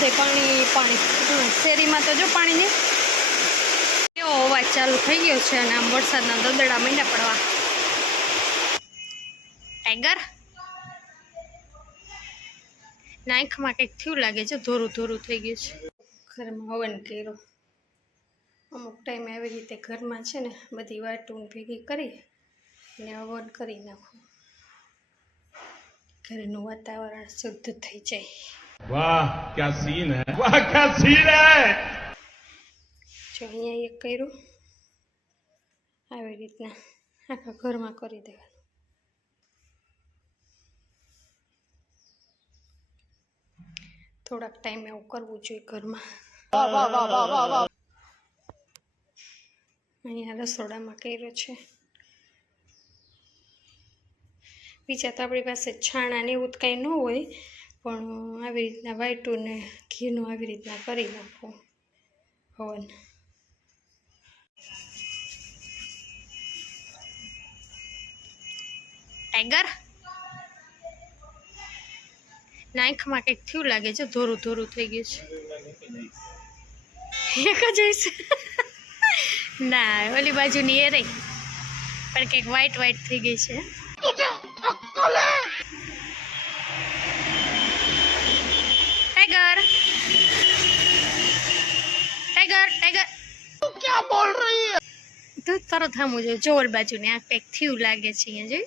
બધે પાણી પાણી શેરીમાં તો જો પાણી નહીં. કેવો અવાજ ચાલુ થઈ ગયો છે અને આમ વરસાદના દદડા માંડ્યા પડવા. ટાઈગર નાખમાં કંઈક થયું લાગે છે, ધોરું ધોરું થઈ ગયું છે. ઘરમાં હવન કર્યો. અમુક ટાઈમે આવી રીતે ઘરમાં છે ને બધી વાટું ભેગી કરી ને હવન કરી નાખું. ઘરનું વાતાવરણ શુદ્ધ થઈ જાય. વાહ ક્યા સીન હે, વાહ ક્યા સીન હે. જો અહીંયા એક કર્યું, આવી રીતના આખા ઘરમાં કરી દેવાનું. થોડાક ટાઈમ એવું કરવું જોઈએ ઘરમાં. અહીંયા રસોડામાં કર્યો છે. બીજા તો આપણી પાસે છાણા ને એવું કાંઈ ન હોય, પણ આવી રીતના વાટું ને ઘીનું આવી રીતના કરી નાખવું હવન. ટાઈગર નાખમાં કંઈક થયું લાગે છે, ધોરું ધોરું થઈ ગયું છે. એક જ હશે ના, ઓલી બાજુની એ રહી પણ કંઈક વ્હાઈટ વ્હાઈટ થઈ ગઈ છે. टाइगर टाइगर टाइगर तू क्या बोल रही है? तू तरत हम मुझे जोर बाजू ने आ एक थ्यू लागे છે અહીંયા જોઈ.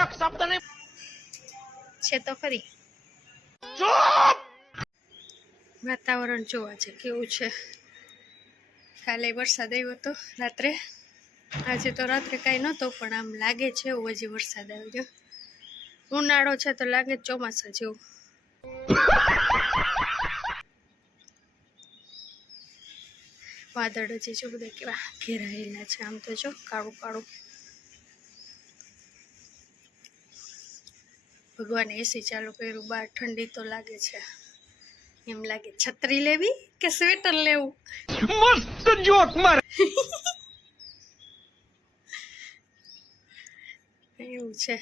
એક શબ્દ નહીં છે તો ખરી. ચૂપ. વાતાવરણ જોવા છે કેવું છે. કાલે વરસાદ આવ્યો હતો રાત્રે, આજે તો રાત્રે કાંઈ નહોતો પણ આમ લાગે છે એવું હજી વરસાદ આવ્યો. ઉનાળો છે તો લાગે ચોમાસા જેવું. વાદળ હજી જો બધા કેવા ઘેરાયેલા છે. આમ તો જો કાળું કાળું. ભગવાને એસી ચાલુ કર્યું, બહાર ઠંડી તો લાગે છે. એમ લાગે છત્રી લેવી કે સ્વેટર લેવું. મસ્ત જોક માર. એવું છે.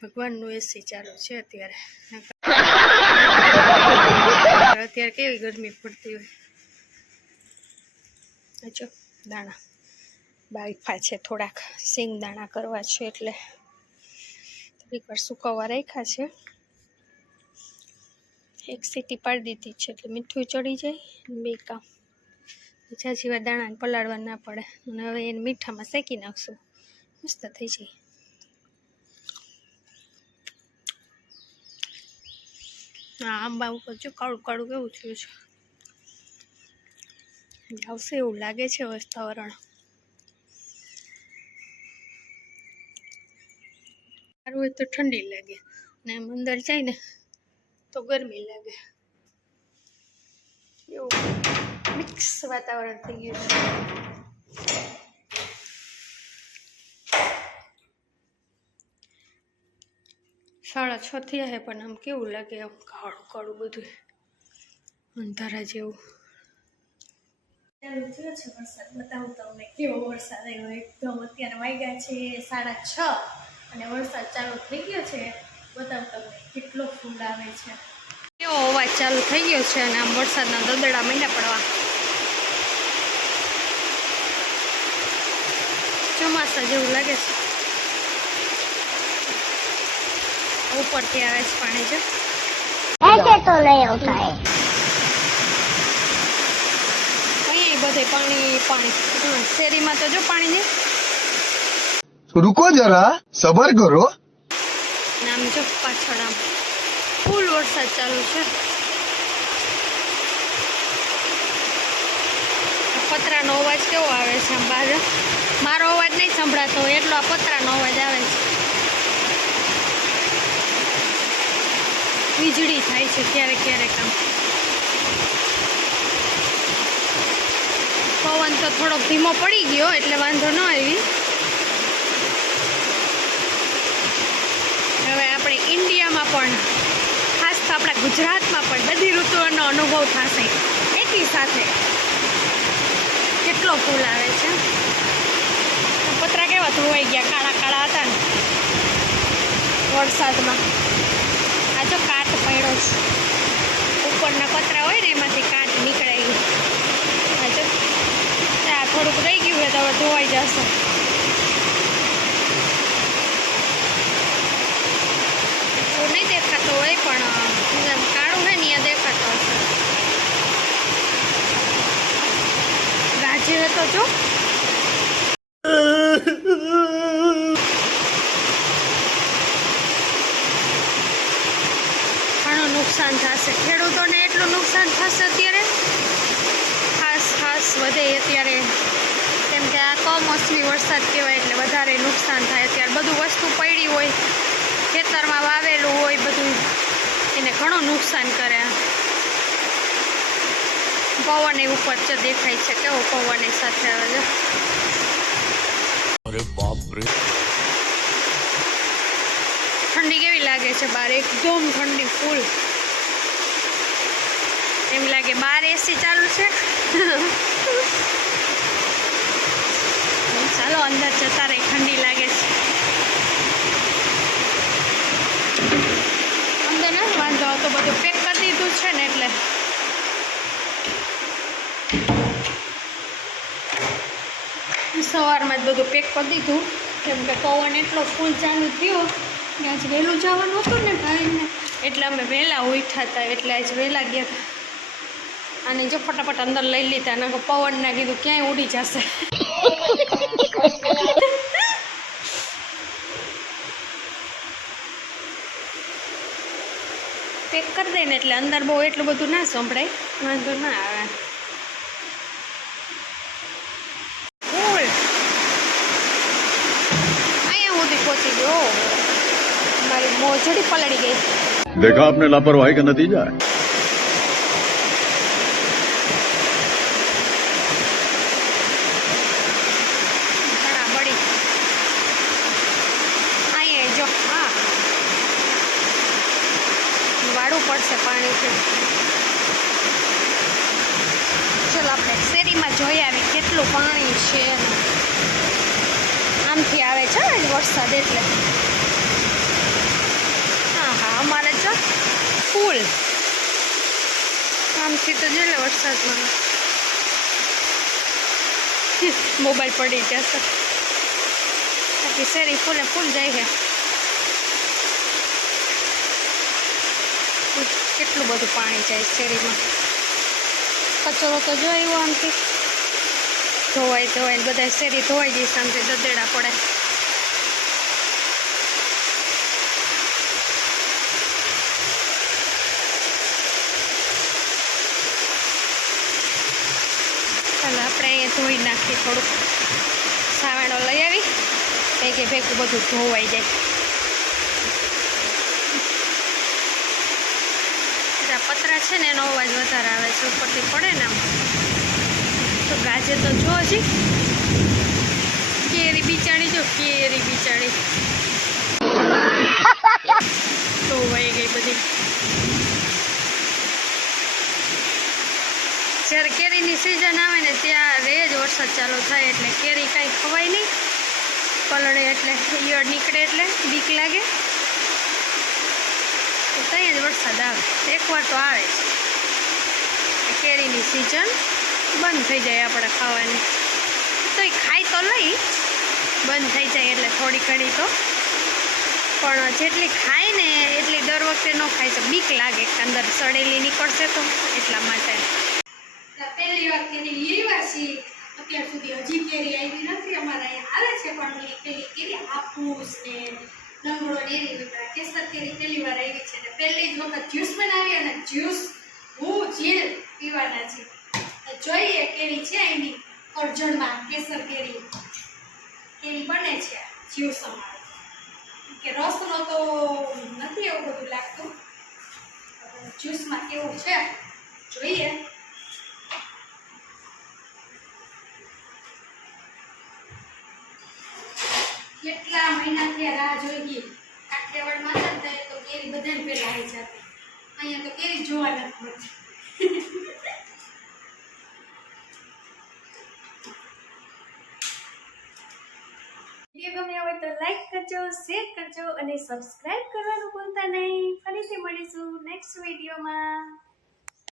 ભગવાનનું એસી ચાલુ છે અત્યારે. અત્યારે કેવી ગરમી પડતી હોય. જો દાણા બાફા છે, થોડાક સિંગ દાણા કરવા છે એટલે થોડીક વાર સુકવવા રાખ્યા છે. એક સીટી પાડી દીધી છે એટલે મીઠું ચડી જાય, બે કામ. ઝાઝી વાર દાણાને પલાળવા ના પડે. અને હવે એને મીઠામાં શેકી નાખશું, મસ્ત થઈ જાય. હા, આંબા ઉપર જો કાળું કાળું કેવું થયું છે. આવશે એવું લાગે છે વાતાવરણ. સારું હોય તો ઠંડી લાગે ને અંદર જાય ને તો ગરમી લાગે. એવું મિક્સ વાતાવરણ થઈ ગયું છે. 6:30 થયા છે પણ આમ કેવું લાગે, આમ કાળું કાળું બધું અંધારા જેવું. ચાલુ થયો છે વરસાદ. બતાવું તમને કેવો વરસાદ આવ્યો. એકદમ અત્યારે વાગ્યા છે 6:30 અને વરસાદ ચાલુ થઈ ગયો છે. બતાવું તમને કેટલો ફૂલ આવે છે. કેવો અવાજ ચાલુ થઈ ગયો છે અને આમ વરસાદના દદડા માંડ્યા પડવા. ચોમાસા જેવું લાગે છે. ઉપરથી આવે છે પાણી. જો ऐसे तो नहीं होता है. અહીંયા બધે પાણી પાણી શેરીમાં તો જો પાણી નહીં. रुको जरा सबर करो. આમ જો પાછળ આમ ફૂલ વરસાદ ચાલુ છે. પતરાનો અવાજ કેવો આવે છે આમ બહાર. મારો અવાજ નહીં સંભળાતો એટલો આ પતરાનો અવાજ આવે છે. વીજળી થાય છે ક્યારેક ક્યારેક. આમ પવન તો થોડોક ધીમો પડી ગયો એટલે વાંધો ન આવી. હવે આપણે ઇન્ડિયામાં પણ, ખાસ તો આપણા ગુજરાતમાં પણ બધી ઋતુઓનો અનુભવ થશે એકી સાથે. કેટલો ફૂલ આવે છે. પતરા કેવા ધોવાઈ ગયા, કાળા કાળા હતા ને વરસાદમાં. આ જો કાટ પડ્યા મળ્યો છે. ઉપરના પતરા હોય ને એમાંથી કાંટ નીકળાઈ ગઈ. હા જો આ થોડુંક રહી ગયું હોય તો હવે ધોવાઈ જશે. તો નહીં દેખાતો હોય પણ જેમ કાળું હોય ને ત્યાં દેખાતો હશે. ગાજે હતો જો ઘણું નુકસાન થશે. ખેડૂતોને એટલું નુકસાન થશે અત્યારે ખાસ વધે અત્યારે, કેમ કે આ કમોસમી વરસાદ કહેવાય એટલે વધારે નુકસાન થાય. અત્યારે બધું વસ્તુ પડી હોય, ખેતરમાં વાવેલું હોય બધું, એને ઘણું નુકસાન કરે. પવન એ ઉપર જ દેખાય છે, કેવો પવન એ સાથે આવે છે. अरे बाप रे ઠંડી કેવી લાગે છે બહાર? એકદમ ઠંડી ફૂલ. એમ લાગે બહાર એસી ચાલુ છે. ચાલો અંદર જતા રહે, ઠંડી લાગે છે. અંદર નથી વાંધો આવતો, બધું પેક કરી દીધું છે ને એટલે. સવારમાં જ બધું પેક કરી દીધું, કેમ કે પવન એટલો ફૂલ ચાલુ થયો કે આજ વહેલું જવાનું હતું ને ભાઈને, એટલે અમે વહેલા ઉઠ્યા હતા, એટલે આજ વહેલા ગયા હતા. અને જો ફટાફટ અંદર લઈ લીધા, અને પવન ના કીધું ક્યાંય ઉડી જશે. પેક કરી દે ને એટલે અંદર બહુ એટલું બધું ના સંભળાય, વાંધો ના આવે. पहुंची गयो, हमारी मोजड़ी पलड़ी गई. देखा आपने लापरवाही का नतीजा है. बड़ी आए जो हाँ वाड़ू पड़से पानी से. चलो આપણે શેરીમાં જોઈ આવી કેટલું પાણી છે. આમથી આવે છે ને વરસાદ એટલે. હા હા અમારે જો ફૂલ આમથી તો જો વરસાદમાં મોબાઈલ પડી જશે. બાકી શેરી ફૂલે ફૂલ જાય છે. કેટલું બધું પાણી જાય શેરીમાં. કચરો તો જો આવ્યો આમથી ધોવાય બધા શેરી ધોવાઈ જઈશ, આમથી દદેડા પડે. ચાલો આપણે અહીંયા ધોઈ નાખીએ, થોડુંક સાવણો લઈ આવી ભેગે ભેગું બધું ધોવાઈ જાય. પતરા છે ને એનો અવાજ વધારે આવે છે, ઉપરથી પડે ને આમ. તો ગાજે તો જો હજી કેરી બિચારી, જો કેરી બિચારી તો વહી ગઈ બધી. જ્યારે કેરીની સિઝન આવે ને ત્યારે જ વરસાદ ચાલુ થાય, એટલે કેરી કાંઈ ખવાય નહીં. પલળે એટલે ઈયળ નીકળે એટલે બીક લાગે, તો ત્યાં જ વરસાદ આવે. એકવાર તો આવે જ, કેરીની સિઝન બંધ થઈ જાય આપણે ખાવાની. તો એ ખાઈ તો લઈ, બંધ થઈ જાય એટલે થોડી ઘણી તો, પણ જેટલી ખાય ને એટલી દર વખતે ન ખાય તો બીક લાગે કે અંદર સડેલી નીકળશે તો, એટલા માટે. પહેલી વાર કેરી લીવા છીએ, અત્યાર સુધી હજી કેરી આવી નથી. અમારે અહીંયા આવે છે પણ પેલી કેરી હાફૂસ ને લંગડો ને એવી કેસર કેરી પહેલી વાર આવી છે, ને પહેલી જ વખત જ્યુસ બનાવી, અને જ્યુસ હું ઝીલ પીવાના છે. જોઈએ કેવી છે એની કરજણમાં કેસર કેરી બને છે જ્યુસ અમારે. કે રસનો તો નથી એવું બધું લાગતું, જ્યુસમાં કેવું છે જોઈએ. કેટલા મહિનાથી રાહ જોઈ ગઈ. કાઠિયાવાડમાં હતા ત્યારે તો કેરી બધાને પહેલા આવી જતી, અહીંયા તો કેરી જોવા નથી મળતી. વિડીયો ગમ્યો હોય તો લાઈક કરજો, શેર કરજો અને સબસ્ક્રાઇબ કરવાનું ભૂલતા નહીં. ફરીથી મળીશું નેક્સ્ટ નેક્સ્ટ વિડીયોમાં.